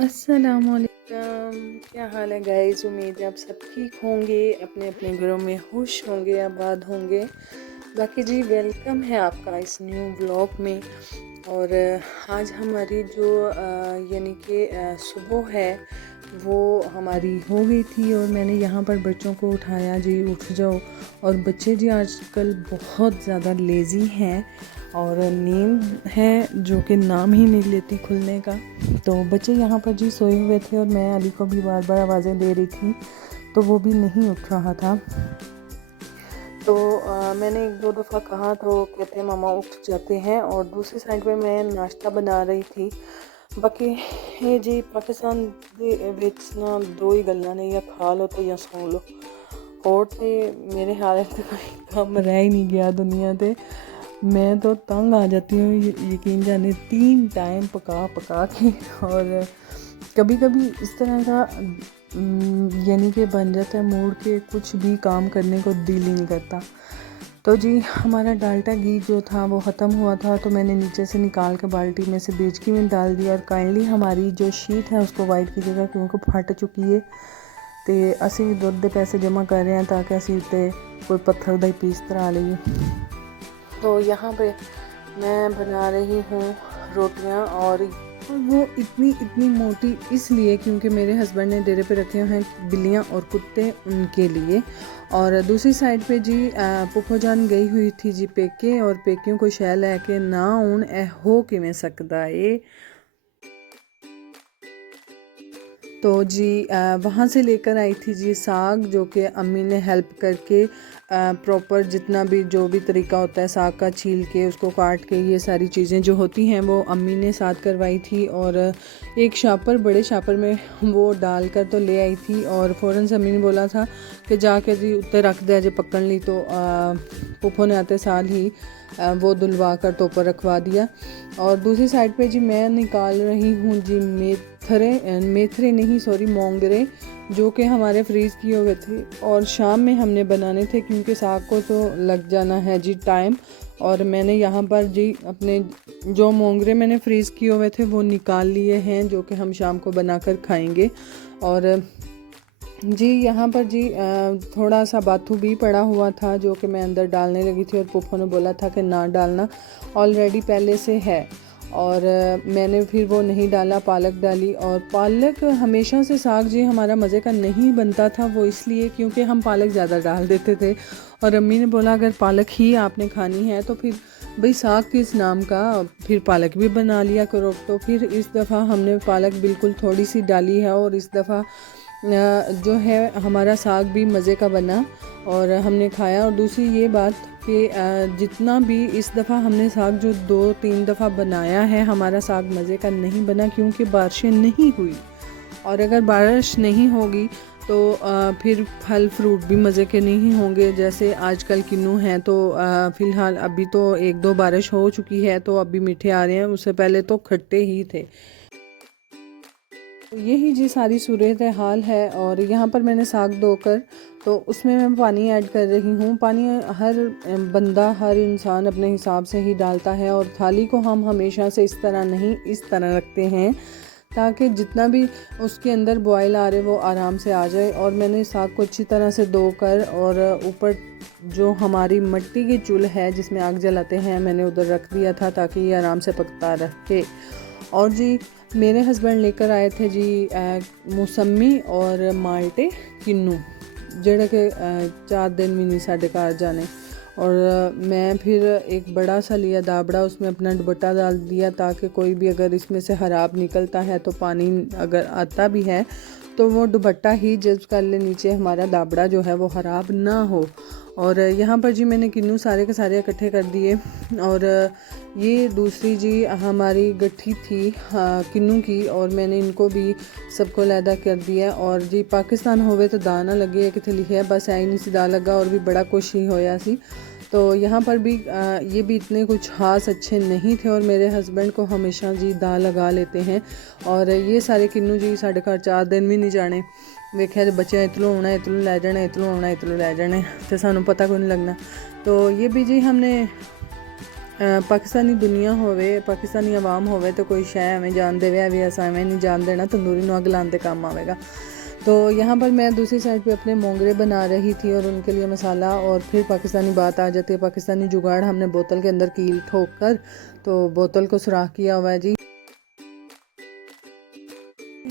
अस्सलामुअलैकुम। क्या हाल है गाइस। उम्मीद है आप सब ठीक होंगे, अपने अपने घरों में खुश होंगे, आबाद होंगे। बाकी जी वेलकम है आपका इस न्यू व्लॉग में। और आज हमारी जो यानी कि सुबह है वो हमारी हो गई थी और मैंने यहाँ पर बच्चों को उठाया, जी उठ जाओ। और बच्चे जी आजकल बहुत ज़्यादा लेज़ी हैं और नींद है जो कि नाम ही नहीं लेती खुलने का। तो बच्चे यहाँ पर जी सोए हुए थे और मैं अली को भी बार बार आवाज़ें दे रही थी तो वो भी नहीं उठ रहा था। तो मैंने एक दो दफ़ा कहा तो कहते मामा उठ जाते हैं। और दूसरी साइड पे मैं नाश्ता बना रही थी। बाकी ये जी पाकिस्तान ਦੇ ਵਿੱਚ ना दो ही गल्लां ने, या खा लो तो या सो लो। और तो मेरे हाल तो कोई कम रह ही नहीं गया दुनिया पे। मैं तो तंग आ जाती हूँ यकीन जाने 3 टाइम पका पका के। और कभी कभी इस तरह का यानी कि बन जाता है मूड के कुछ भी काम करने को दिल ही नहीं करता। तो जी हमारा डाल्टा घी जो था वो ख़त्म हुआ था तो मैंने नीचे से निकाल के बाल्टी में से बेचकी में डाल दिया। और काइंडली हमारी जो शीट है उसको वाइट कीजिएगा क्योंकि फट चुकी है। तो असी भी दुध के पैसे जमा कर रहे हैं ताकि असी उत्ते कोई पत्थर का ही पीस तरा लीए। तो यहाँ पे मैं बना रही हूँ रोटियाँ। और वो इतनी इतनी मोटी इसलिए क्योंकि मेरे हस्बैंड ने डेरे पे रखे हैं बिल्लियाँ और कुत्ते, उनके लिए। और दूसरी साइड पे जी पुप्पो जान गई हुई थी जी पेके, और पेकियों को शह लैके ना आउण ए हो किवें सकदा है। तो जी वहाँ से लेकर आई थी जी साग, जो कि अम्मी ने हेल्प करके प्रॉपर जितना भी जो भी तरीका होता है साग का, छील के उसको काट के, ये सारी चीज़ें जो होती हैं वो अम्मी ने साथ करवाई थी। और एक शापर, बड़े शापर में वो डाल कर तो ले आई थी। और फ़ौरन से अम्मी ने बोला था कि जाके जी उत्ते रख दे जे पकड़ ली। तो पुप्पो ने आते साल ही वो धुलवा कर तो ऊपर रखवा दिया। और दूसरी साइड पे जी मैं निकाल रही हूँ जी मेथरे नहीं सॉरी मोंगरे, जो कि हमारे फ्रीज़ किए हुए थे और शाम में हमने बनाने थे क्योंकि साग को तो लग जाना है जी टाइम। और मैंने यहाँ पर जी अपने जो मोंगरे मैंने फ्रीज़ किए हुए थे वो निकाल लिए हैं, जो कि हम शाम को बनाकर खाएंगे। और जी यहाँ पर जी थोड़ा सा बाथू भी पड़ा हुआ था जो कि मैं अंदर डालने लगी थी और पुप्पो ने बोला था कि ना डालना, ऑलरेडी पहले से है। और मैंने फिर वो नहीं डाला, पालक डाली। और पालक हमेशा से साग जी हमारा मज़े का नहीं बनता था, वो इसलिए क्योंकि हम पालक ज़्यादा डाल देते थे। और अम्मी ने बोला अगर पालक ही आपने खानी है तो फिर भाई साग किस नाम का, फिर पालक भी बना लिया करो। तो फिर इस दफ़ा हमने पालक बिल्कुल थोड़ी सी डाली है और इस दफ़ा जो है हमारा साग भी मज़े का बना और हमने खाया। और दूसरी ये बात कि जितना भी इस दफ़ा हमने साग जो 2-3 दफ़ा बनाया है, हमारा साग मज़े का नहीं बना क्योंकि बारिशें नहीं हुई। और अगर बारिश नहीं होगी तो फिर फल फ्रूट भी मज़े के नहीं होंगे। जैसे आजकल किन्नू हैं तो फ़िलहाल अभी तो 1-2 बारिश हो चुकी है तो अभी मीठे आ रहे हैं, उससे पहले तो खट्टे ही थे। यही जी सारी सूरत हाल है। और यहाँ पर मैंने साग धोकर तो उसमें मैं पानी ऐड कर रही हूँ। पानी हर बंदा, हर इंसान अपने हिसाब से ही डालता है। और थाली को हम हमेशा से इस तरह नहीं, इस तरह रखते हैं ताकि जितना भी उसके अंदर बॉयल आ रहे वो आराम से आ जाए। और मैंने साग को अच्छी तरह से धोकर और ऊपर जो हमारी मिट्टी की चूल्हा है जिसमें आग जलाते हैं, मैंने उधर रख दिया था ताकि ये आराम से पकता रहे। और जी मेरे हस्बैंड लेकर आए थे जी मौसमी और माल्टे किन्नू, जेड़े के 4 दिन भी नहीं साढ़े घर जाने। और मैं फिर एक बड़ा सा लिया दाबड़ा, उसमें अपना दुपट्टा डाल दिया ताकि कोई भी अगर इसमें से खराब निकलता है तो पानी अगर आता भी है तो वो दुपट्टा ही जज्ब कर ले नीचे, हमारा दाबड़ा जो है वो ख़राब ना हो। और यहाँ पर जी मैंने किन्नू सारे के सारे इकट्ठे कर दिए। और ये दूसरी जी हमारी गट्ठी थी किन्नू की, और मैंने इनको भी सबको लैदा कर दिया। और जी पाकिस्तान होवे तो दाना लगे कितने लिखे है, बस आई नहीं सी दा लगा और भी बड़ा कुछ ही होया सी। तो यहाँ पर भी ये भी इतने कुछ खास अच्छे नहीं थे और मेरे हस्बैंड को हमेशा जी दा लगा लेते हैं। और ये सारे किन्नू जी साढ़े घर 4 दिन भी नहीं जाने, वेख्या जो बच्चे इतलों आना इतलों लै जाने, इतलों आना इतलों लै जाने, तो सानू पता कोई नहीं लगना। तो ये भी जी हमने पाकिस्तानी दुनिया होवे, पाकिस्तानी आवाम होवे तो कोई शय हमें जान देवे भी ऐसा हमें नहीं जान देना, तंदूरी नू अग लाने काम आवेगा। तो यहाँ पर मैं दूसरी साइड पे अपने मोंगरे बना रही थी और उनके लिए मसाला, और फिर पाकिस्तानी बात आ जाती है, पाकिस्तानी जुगाड़ हमने बोतल के अंदर कील ठोक कर तो बोतल को सुराख किया हुआ है जी।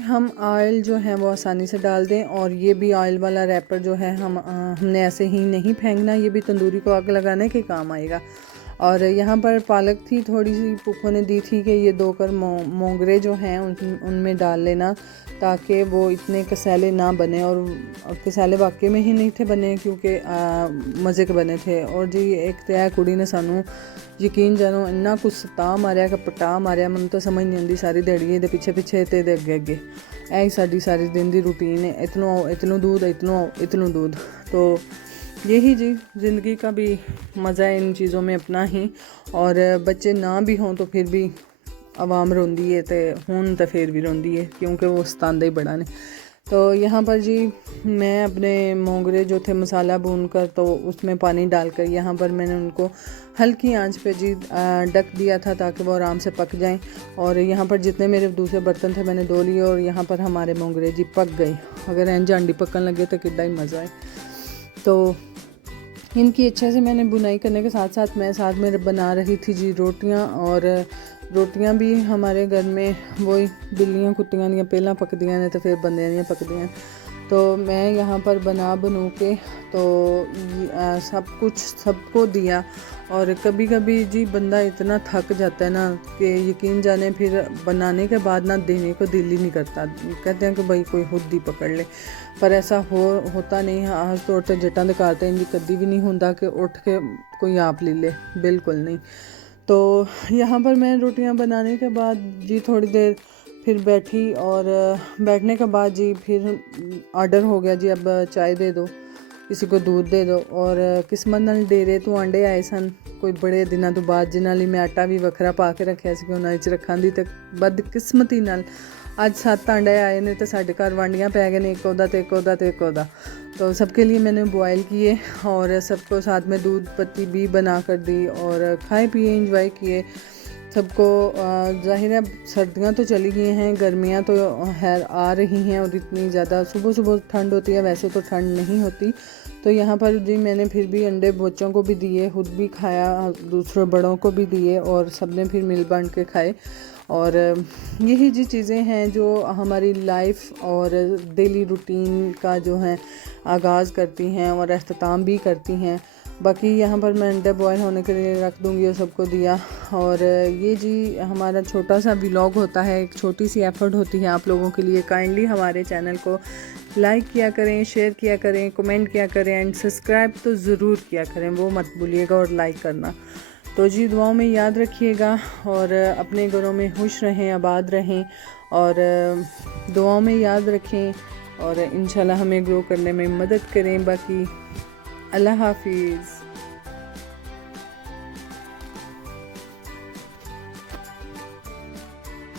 हम ऑयल जो है वो आसानी से डाल दें, और ये भी ऑयल वाला रैपर जो है हमने ऐसे ही नहीं फेंकना, ये भी तंदूरी को आग लगाने के काम आएगा। और यहाँ पर पालक थी, थोड़ी सी पुप्पो ने दी थी कि ये 2 कर मोंगरे जो हैं उनमें डाल लेना, ताकि वो इतने कसैले ना बने। और कसैले वाकई में ही नहीं थे बने, क्योंकि मज़े के बने थे। और जी एक तो कुड़ी ने सानू यकीन जानो इन्ना कुछ सता मारिया कि पटा मारिया, मैनूं तो समझ नहीं आती सारी दिहाड़ी ये पिछे पिछे ते अगे अगे, यही साड़ी सारी दिन की रूटीन है, इतनों आओ इतनों दूध, इतनों आओ इतनों दूध। तो यही जी ज़िंदगी का भी मज़ा है इन चीज़ों में अपना ही। और बच्चे ना भी हों तो फिर भी आवाम रोंदी है, तो हूँ तो फिर भी रोंदी है, क्योंकि वो सतांदे ही बड़ा ने। तो यहाँ पर जी मैं अपने मोंगरे जो थे मसाला भून कर तो उसमें पानी डालकर यहाँ पर मैंने उनको हल्की आंच पे जी ढक दिया था, ताकि वो आराम से पक जाएं। और यहाँ पर जितने मेरे दूसरे बर्तन थे मैंने धो लिए, और यहाँ पर हमारे मोंगरे जी पक गए। अगर इंज अंडी पकन लगे तो कितना ही मज़ा है। तो इनकी अच्छे से मैंने बुनाई करने के साथ साथ मैं साथ में बना रही थी जी रोटियां। और रोटियां भी हमारे घर में वही बिल्लियां कुत्तियां दियां पहला पकदियां ने तो फिर बंदियां दियां पकदियां। तो मैं यहाँ पर बनू के तो सब कुछ सबको दिया। और कभी कभी जी बंदा इतना थक जाता है ना कि यकीन जाने फिर बनाने के बाद ना देने को दिल ही नहीं करता, कहते हैं कि भाई कोई खुद ही पकड़ ले, पर ऐसा होता नहीं है। आज तौर पर जट्टां दे घर ते इंज कभी भी नहीं होता कि उठ के कोई आप ले ले, बिल्कुल नहीं। तो यहाँ पर मैं रोटियाँ बनाने के बाद जी थोड़ी देर फिर बैठी, और बैठने के बाद जी फिर ऑर्डर हो गया जी अब चाय दे दो, किसी को दूध दे दो। और किस्मत नाल डेरे तो आंडे आए सन कोई बड़े दिनों तो बाद, जिन्हां लई मैं आटा भी वखरा पा के रखिया सी कि उन्हां विच रखां दी, ते बदकिस्मती नाल अज 7 आंडे आए ने तो साडे घर वांडियां पै गए ने, एक ओदा ते एक ओदा ते एक ओदा। तो सबके लिए मैंने बॉयल किए और सबको साथ में दूध पत्ती भी बना कर दी, और खाए पिए इंजॉय किए सबको। ज़ाहिर है सर्दियाँ तो चली गई हैं, गर्मियाँ तो खैर आ रही हैं, और इतनी ज़्यादा सुबह सुबह ठंड होती है, वैसे तो ठंड नहीं होती। तो यहाँ पर जी मैंने फिर भी अंडे बच्चों को भी दिए, खुद भी खाया, दूसरे बड़ों को भी दिए, और सब ने फिर मिल बांट के खाए। और यही जी चीज़ें हैं जो हमारी लाइफ और डेली रूटीन का जो है आगाज़ करती हैं और अख्ताम भी करती हैं। बाकी यहाँ पर मैं अंडे बॉयल होने के लिए रख दूँगी और सबको दिया। और ये जी हमारा छोटा सा व्लॉग होता है, एक छोटी सी एफ़र्ट होती है आप लोगों के लिए। काइंडली हमारे चैनल को लाइक किया करें, शेयर किया करें, कमेंट किया करें, एंड सब्सक्राइब तो ज़रूर किया करें, वो मत भूलिएगा, और लाइक करना। तो जी दुआओं में याद रखिएगा, और अपने घरों में खुश रहें, आबाद रहें, और दुआओं में याद रखें, और इंशाल्लाह हमें ग्रो करने में मदद करें। बाकी अल्लाह हाफिज़।